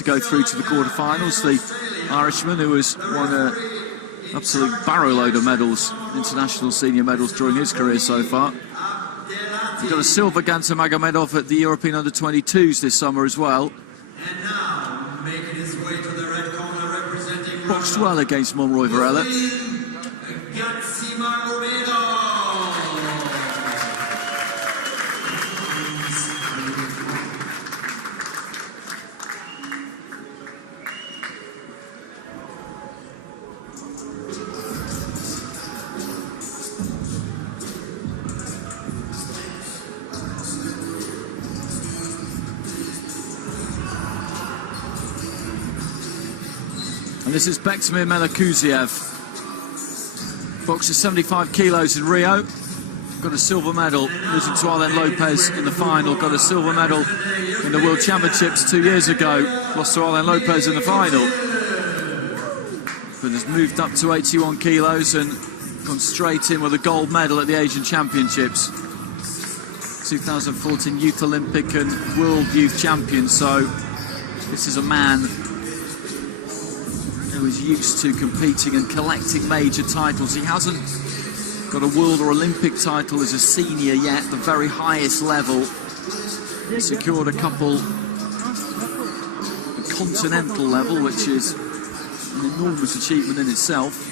to go through to the quarterfinals. The Irishman, who has won an absolute barrow load of medals, international senior medals during his career so far. He got a silver, Gadjimagomedov, at the European Under-22s this summer as well. And now, making his way to the red corner, representing boxed well against Monroy Varela. Gadjimagomedov. And this is Bektemir Melikuziev. Boxed 75 kilos in Rio. Got a silver medal, losing to Arlen Lopez in the final. Got a silver medal in the World Championships 2 years ago. Lost to Arlen Lopez in the final. But has moved up to 81 kilos and gone straight in with a gold medal at the Asian Championships. 2014 Youth Olympic and World Youth Champion. So this is a man who is used to competing and collecting major titles. He hasn't got a world or Olympic title as a senior yet, the very highest level. He secured a couple at continental level, which is an enormous achievement in itself.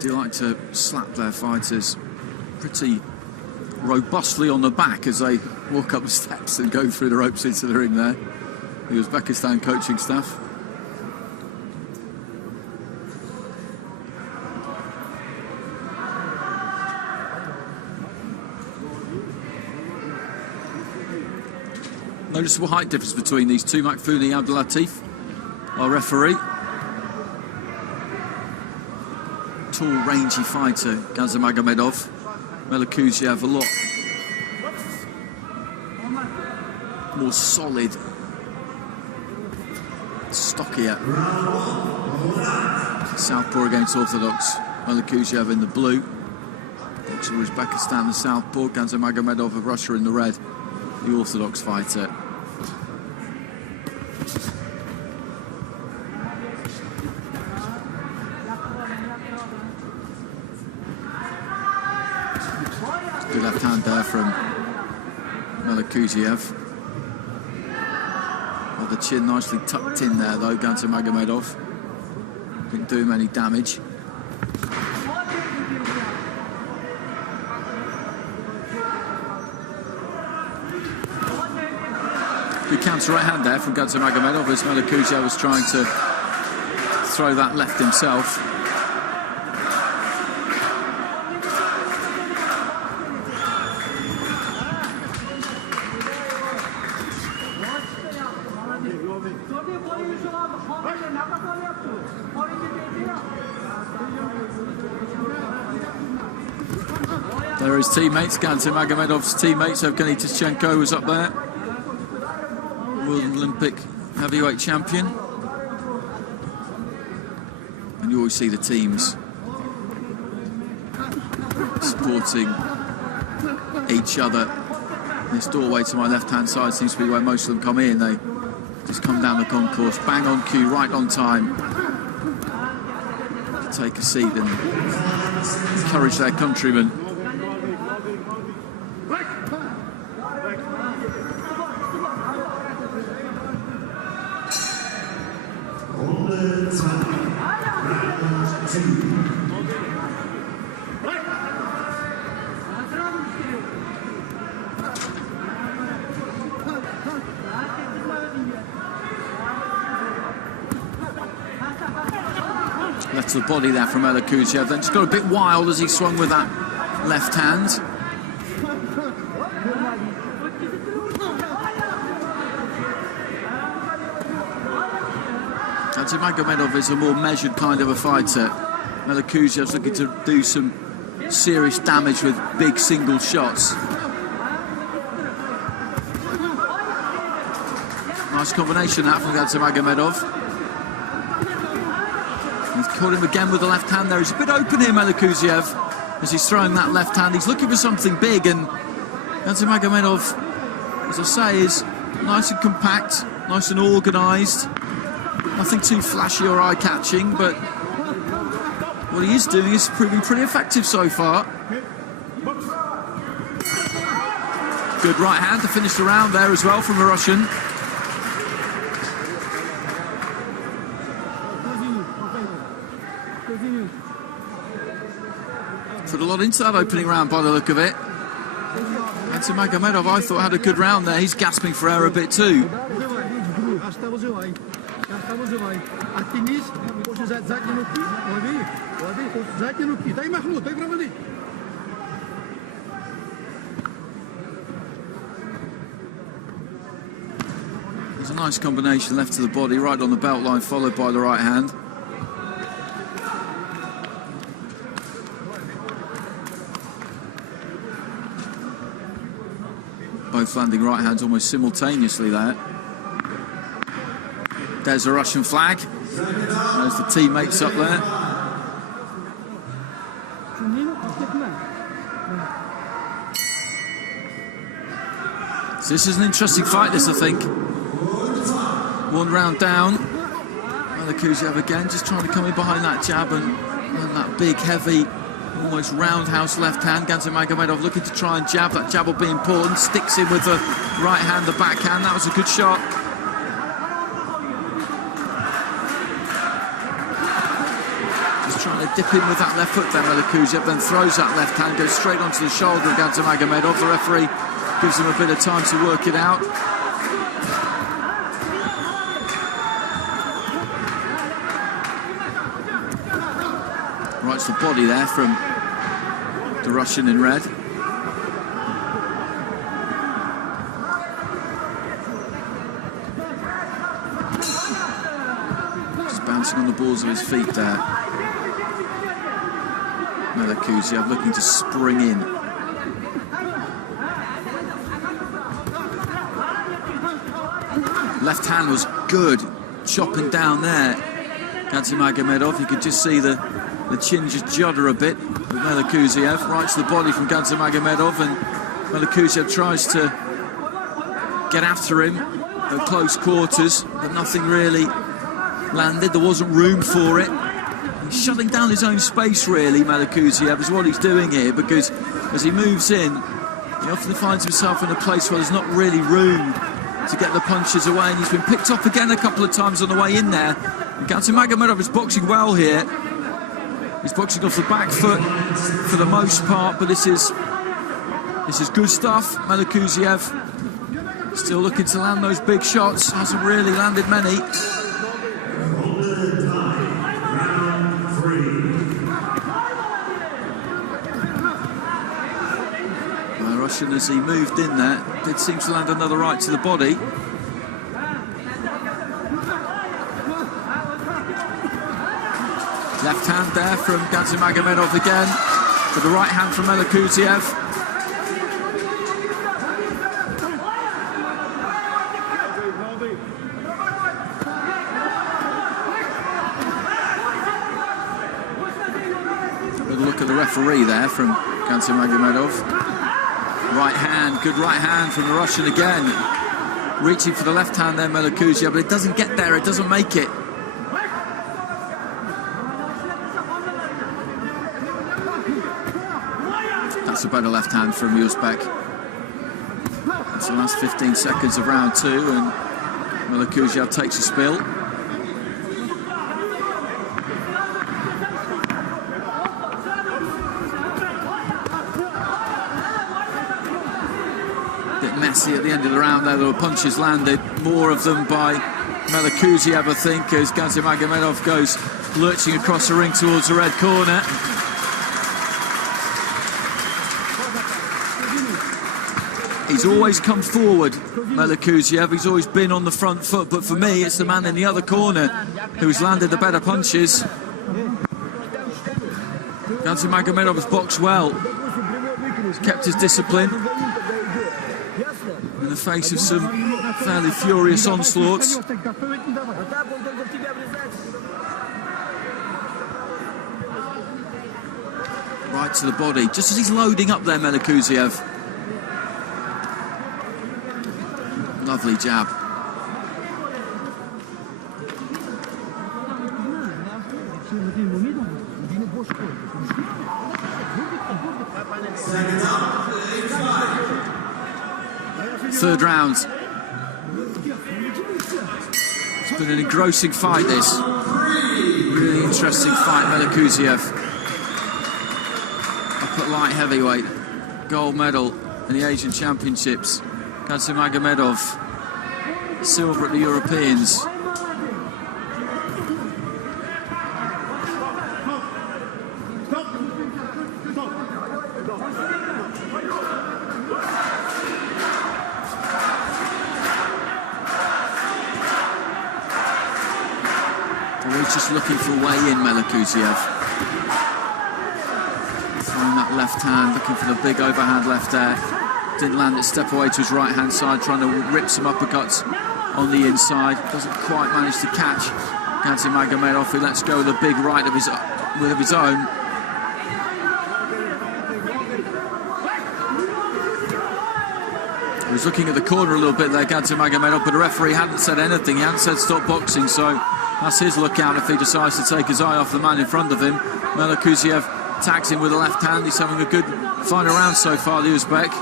They like to slap their fighters pretty robustly on the back as they walk up the steps and go through the ropes into the ring there. The Uzbekistan coaching staff. Noticeable height difference between these two. Makfouni Abdulatif, our referee. Tall, rangy fighter, Gadjimagomedov. Melикузиев a lot more solid, stockier. Southpaw against orthodox. Melикузиев in the blue. Boxer of Uzbekistan, the southpaw. Gadjimagomedov of Russia in the red, the orthodox fighter. Good left hand there from Melикузиев. Well, the chin nicely tucked in there though, Gadjimagomedov. Didn't do him any damage. Good counter right hand there from Gadjimagomedov as Melикузиев was trying to throw that left himself. There are his teammates, Gadjimagomedov's teammates. Evgeny Tischenko was up there, World Olympic heavyweight champion. And you always see the teams supporting each other. This doorway to my left-hand side seems to be where most of them come in. They just come down the concourse, bang on cue, right on time, to take a seat and encourage their countrymen. Left to the body there from Melикузиев, then just got a bit wild as he swung with that left hand. Gadjimagomedov is a more measured kind of a fighter. Melikuziev's looking to do some serious damage with big single shots. Nice combination that from Gadjimagomedov. He's caught him again with the left hand there. He's a bit open here, Melikuziev, as he's throwing that left hand. He's looking for something big, and Gadjimagomedov, as I say, is nice and compact, nice and organised. Nothing too flashy or eye-catching, but what he is doing is proving pretty effective so far. Good right hand to finish the round there as well from the Russian. Put a lot into that opening round by the look of it. Gadjimagomedov, I thought, had a good round there. He's gasping for air a bit too. There's a nice combination left to the body, right on the belt line, followed by the right hand. Both landing right hands almost simultaneously there. There's a Russian flag. There's the teammates up there. So this is an interesting fight, this, I think. One round down. Melikuziyev again, just trying to come in behind that jab and that big, heavy, almost roundhouse left hand. Gadjimagomedov looking to try and jab. That jab will be important. Sticks in with the right hand, the backhand. That was a good shot. Just trying to dip in with that left foot there, Melikuziyev, then throws that left hand, goes straight onto the shoulder of Gadjimagomedov. The referee gives him a bit of time to work it out. Rights the body there from the Russian in red. Just bouncing on the balls of his feet there. Melikuziyev looking to spring in. Left hand was good, chopping down there. Gadjimagomedov, you could just see the chin just judder a bit with Melikuziyev. Right to the body from Gadjimagomedov, and Melikuziyev tries to get after him at close quarters, but nothing really landed. There wasn't room for it. He's shutting down his own space, really, Melikuziyev, is what he's doing here, because as he moves in, he often finds himself in a place where there's not really room to get the punches away, and he's been picked off again a couple of times on the way in there. Gadjimagomedov is boxing well here. He's boxing off the back foot for the most part, but this is good stuff. Melikuziyev still looking to land those big shots. Hasn't really landed many. The Russian, as he moved in there, did seem to land another right to the body. Left hand there from Gadjimagomedov again, with the right hand from Melikuziyev. Good look at the referee there from Gadjimagomedov. Right hand, good right hand from the Russian again. Reaching for the left hand there, Melikuziyev, but it doesn't get there, it doesn't make it. That's a better left hand from Uzbek. It's the last 15 seconds of round two, and Melikuziyev takes a spill. Bit messy at the end of the round there. There were punches landed, more of them by Melikuziyev, I think, as Gadjimagomedov goes lurching across the ring towards the red corner. He's always come forward, Melikuziyev. He's always been on the front foot, but for me, it's the man in the other corner who's landed the better punches. Gadjimagomedov has boxed well. He's kept his discipline in the face of some fairly furious onslaughts. Right to the body, just as he's loading up there, Melikuziev. Lovely jab. Third round. It's been an engrossing fight, this. Really interesting fight, Melikuziev. Up at light heavyweight. Gold medal in the Asian Championships. Gadjimagomedov. Silver at the Europeans. He's just looking for a way in, Melikuziev. Throwing that left hand, looking for the big overhand left there. Didn't land it, step away to his right-hand side, trying to rip some uppercuts on the inside. Doesn't quite manage to catch Gadjimagomedov. He lets go with a big right of his own. He was looking at the corner a little bit there, Gadjimagomedov, but the referee hadn't said anything. He hadn't said stop boxing, so that's his lookout if he decides to take his eye off the man in front of him. Melikuziev tags him with a left hand. He's having a good final round so far, the Uzbek.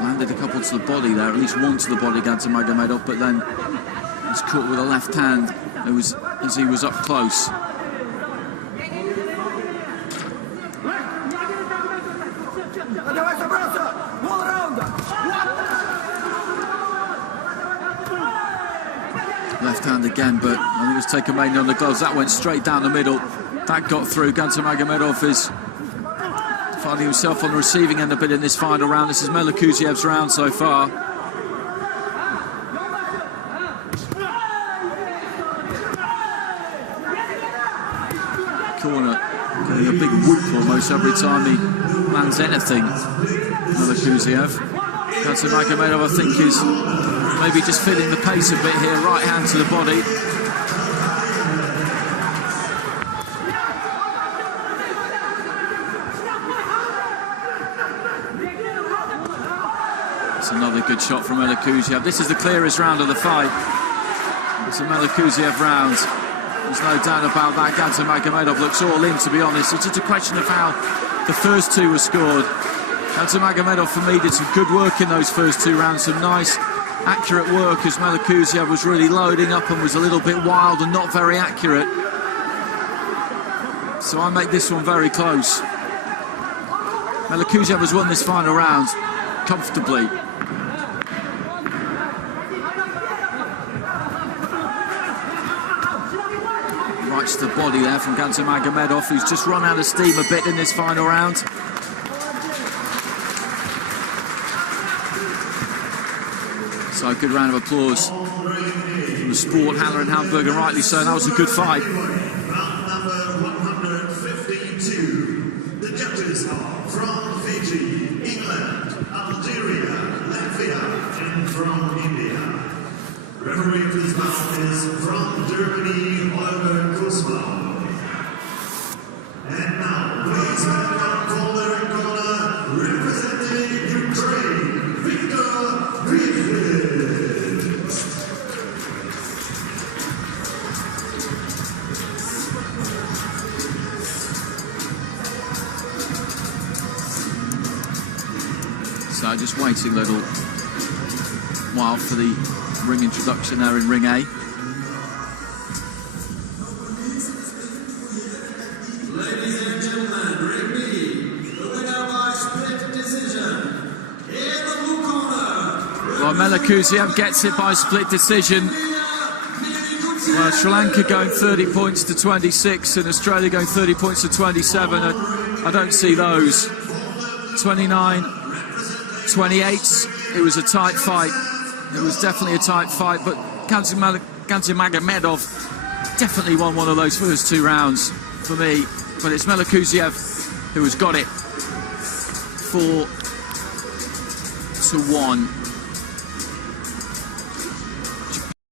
Landed a couple to the body there, at least one to the body, Gadjimagomedov, but then he's caught with a left hand. It was as he was up close. Left hand again, but I think it was taken mainly on the gloves. That went straight down the middle. That got through. Gadjimagomedov is finding himself on the receiving end a bit in this final round. This is Melikuziev's round so far. Corner getting a big whoop almost every time he lands anything. Melikuziev. Gadjimagomedov, I think, is maybe just feeling the pace a bit here. Right hand to the body. It's another good shot from Melikuziev. This is the clearest round of the fight. It's a Melikuziev round. There's no doubt about that. Gadjimagomedov looks all in, to be honest. It's just a question of how the first two were scored. Gadjimagomedov, for me, did some good work in those first two rounds. Some nice, accurate work as Melikuziev was really loading up and was a little bit wild and not very accurate. So I make this one very close. Melikuziev has won this final round comfortably. Right to the body there from Gadjimagomedov, who's just run out of steam a bit in this final round. So a good round of applause from the sport, Haller in Hamburg, and rightly so. That was a good fight. Round number 152. The judges are from Fiji, England, Algeria, Latvia, and from India. Referee for this bout is from Germany, Oliver Kusma. And now, please welcome corner and corner, representing Ukraine, Victor Griffith. So just waiting a little while for the ring introduction there in ring A. Ladies and gentlemen, ring B, the winner by split decision. In the blue corner. Well, Melikuziev gets it by split decision. Well, Sri Lanka going 30 points to 26 and Australia going 30 points to 27. I don't see those. 29-28. It was a tight fight. It was definitely a tight fight, but Gadjimagomedov definitely won one of those first 2 rounds for me, but it's Melikuziev who has got it 4-1.